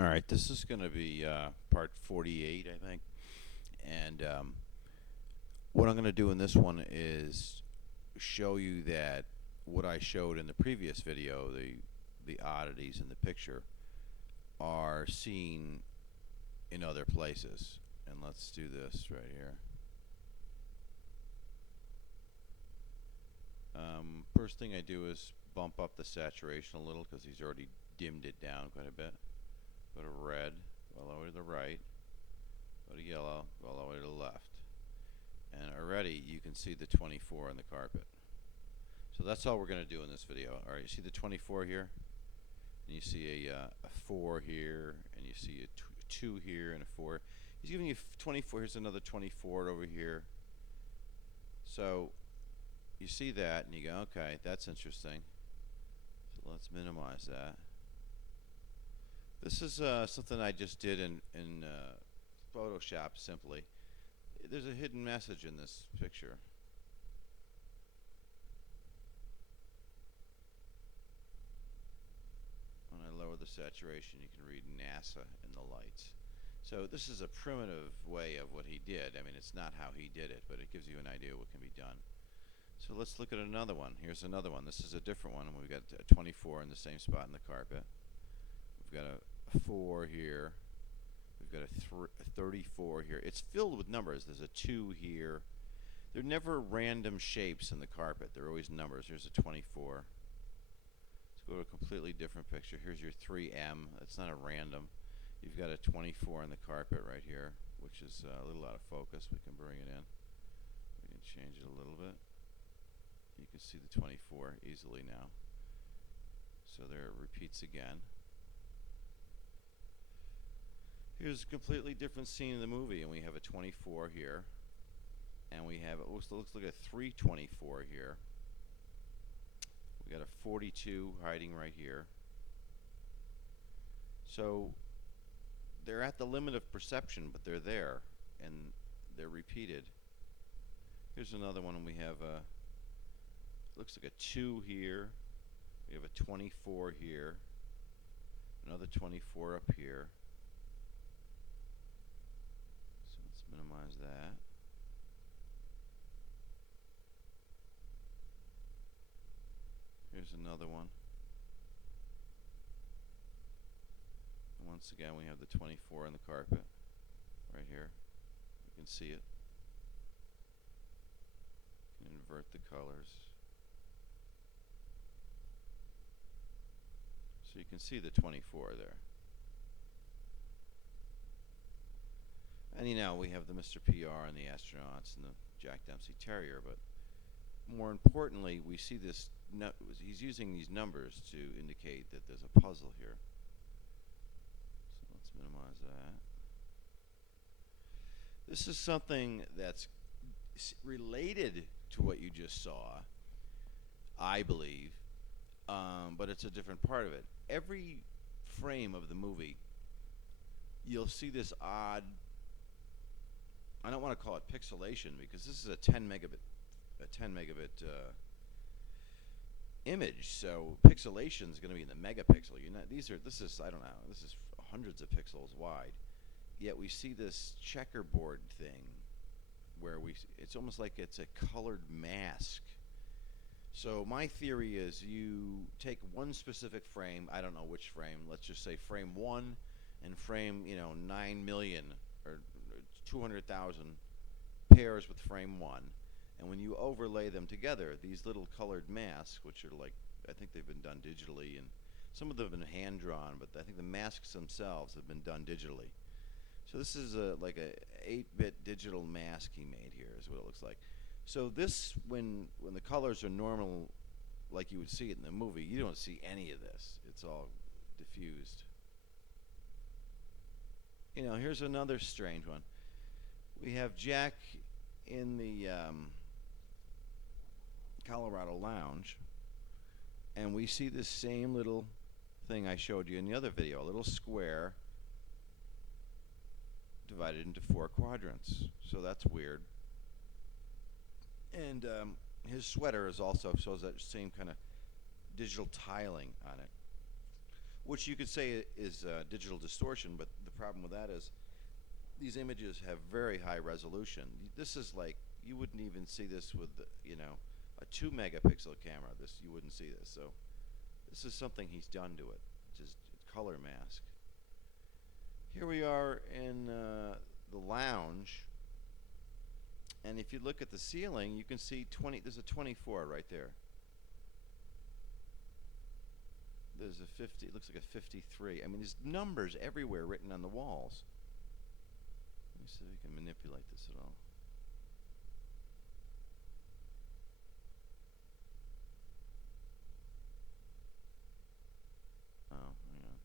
All right, this is going to be part 48, I think. And what I'm going to do in this one is show you that what I showed in the previous video, the oddities in the picture, are seen in other places. And let's do this right here. First thing I do is bump up the saturation a little because he's already dimmed it down quite a bit. Go to red, go all the way to the right, go to yellow, go all the way to the left. And already you can see the 24 on the carpet. So that's all we're going to do in this video. Alright, you see the 24 here? And you see a 4 here, and you see a 2 here, and a 4. He's giving you 24. Here's another 24 over here. So you see that, and you go, okay, that's interesting. So let's minimize that. This is something I just did in Photoshop simply. There's a hidden message in this picture. When I lower the saturation, you can read NASA in the lights. So this is a primitive way of what he did. I mean, it's not how he did it, but it gives you an idea what can be done. So let's look at another one. Here's another one. This is a different one. We've got a 24 in the same spot in the carpet. We've got a 4 here. We've got a 34 here. It's filled with numbers. There's a 2 here. They're never random shapes in the carpet. They're always numbers. Here's a 24. Let's go to a completely different picture. Here's your 3M. That's not a random. You've got a 24 in the carpet right here, which is a little out of focus. We can bring it in. We can change it a little bit. You can see the 24 easily now. So there it repeats again. Here's a completely different scene in the movie, and we have a 24 here, and we have it looks like a 324 here. We got a 42 hiding right here. So they're at the limit of perception, but they're there, and they're repeated. Here's another one, and we have a looks like a 2 here. We have a 24 here, another 24 up here. Minimize that. Here's another one. And once again, we have the 24 on the carpet right here. You can see it. You can invert the colors. So you can see the 24 there. And you know, we have the Mr. PR and the astronauts and the Jack Dempsey Terrier, but more importantly, we see this, he's using these numbers to indicate that there's a puzzle here. So let's minimize that. This is something that's related to what you just saw, I believe, but it's a different part of it. Every frame of the movie, you'll see this odd, I don't want to call it pixelation because this is a 10 megabit image. So pixelation is going to be in the megapixel. This is I don't know. This is hundreds of pixels wide. Yet we see this checkerboard thing where it's almost like it's a colored mask. So my theory is you take one specific frame. I don't know which frame. Let's just say frame 1 and frame 9 million or 200,000 pairs with frame 1, and when you overlay them together, these little colored masks, which are like, I think they've been done digitally, and some of them have been hand drawn, but I think the masks themselves have been done digitally. So this is like a 8-bit digital mask he made here is what it looks like. So this, when the colors are normal, like you would see it in the movie, you don't see any of this. It's all diffused. Here's another strange one. We have Jack in the Colorado Lounge, and we see this same little thing I showed you in the other video, a little square divided into 4 quadrants. So that's weird. And his sweater is also shows that same kind of digital tiling on it. which you could say is digital distortion, but the problem with that is these images have very high resolution. This is like, you wouldn't even see this with, a 2 megapixel camera. You wouldn't see this. So this is something he's done to it, just color mask. Here we are in the lounge, and if you look at the ceiling, you can see there's a 24 right there. There's a 50, it looks like a 53. I mean, there's numbers everywhere written on the walls. Let me see if we can manipulate this at all. Oh, hang on.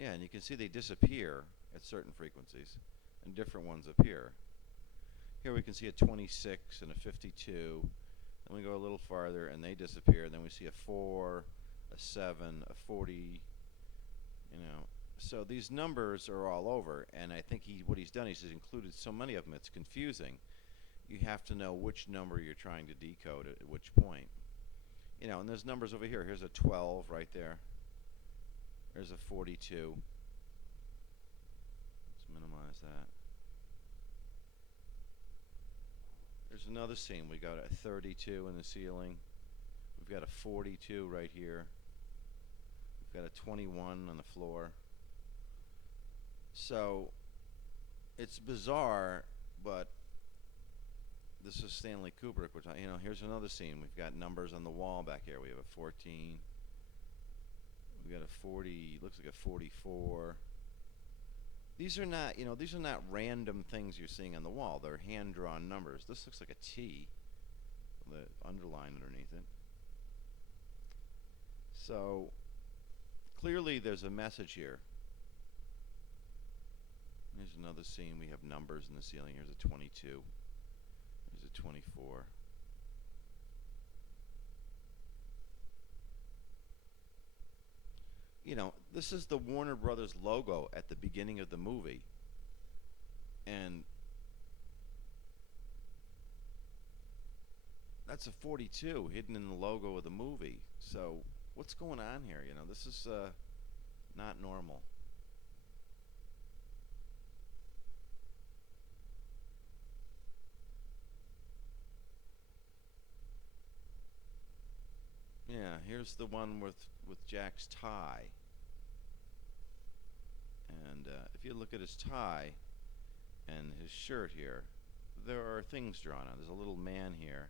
Yeah, and you can see they disappear at certain frequencies, and different ones appear. Here we can see a 26 and a 52. Then we go a little farther, and they disappear. And then we see a 4, a 7, a 40. So these numbers are all over. And I think what he's done is he's included so many of them, it's confusing. You have to know which number you're trying to decode at which point. And there's numbers over here. Here's a 12 right there. There's a 42. Let's minimize that. There's another scene. We got a 32 in the ceiling. We've got a 42 right here. We've got a 21 on the floor. So it's bizarre, but this is Stanley Kubrick. Here's another scene. We've got numbers on the wall back here. We have a 14. We got a 40. Looks like a 44. These are not, these are not random things you're seeing on the wall. They're hand-drawn numbers. This looks like a T with an underline underneath it. So clearly there's a message here. Here's another scene. We have numbers in the ceiling. Here's a 22. Here's a 24. This is the Warner Brothers logo at the beginning of the movie. And that's a 42 hidden in the logo of the movie. So what's going on here? This is not normal. Yeah, here's the one with Jack's tie. And if you look at his tie and his shirt here, there are things drawn on. There's a little man here.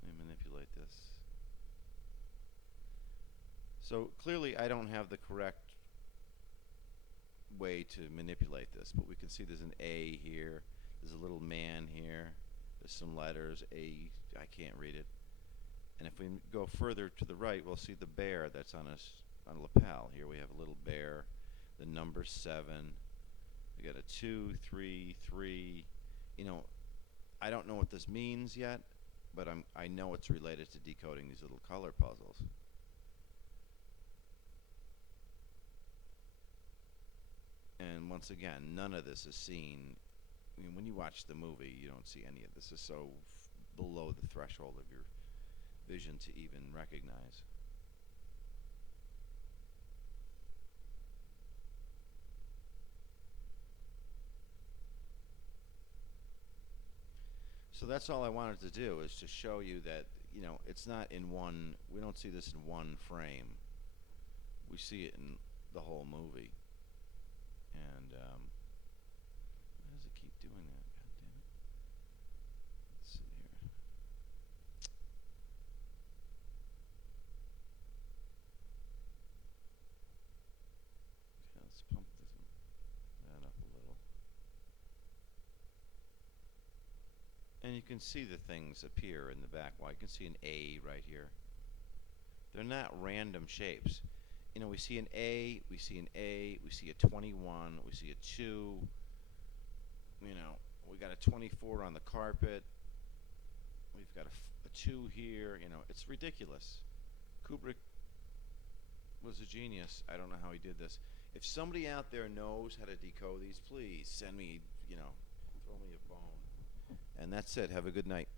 Let me manipulate this. So clearly I don't have the correct way to manipulate this, but we can see there's an A here. There's a little man here. There's some letters. I can't read it. And if we go further to the right, we'll see the bear that's on a lapel. Here we have a little bear. The number 7. We got a 2, 3, 3. I don't know what this means yet, but I know it's related to decoding these little color puzzles. And once again, none of this is seen. When you watch the movie, you don't see any of this. This is so below the threshold of your vision to even recognize. So that's all I wanted to do, is to show you that it's not in one. We don't see this in one frame. We see it in the whole movie. And why does it keep doing that? God damn it! Let's see here. Okay, let's pump that up a little. And you can see the things appear in the back wall. You can see an A right here. They're not random shapes. We see an A, we see an A, we see a 21, we see a 2. We got a 24 on the carpet. We've got a 2 here. It's ridiculous. Kubrick was a genius. I don't know how he did this. If somebody out there knows how to decode these, please send me, throw me a bone. And that's it. Have a good night.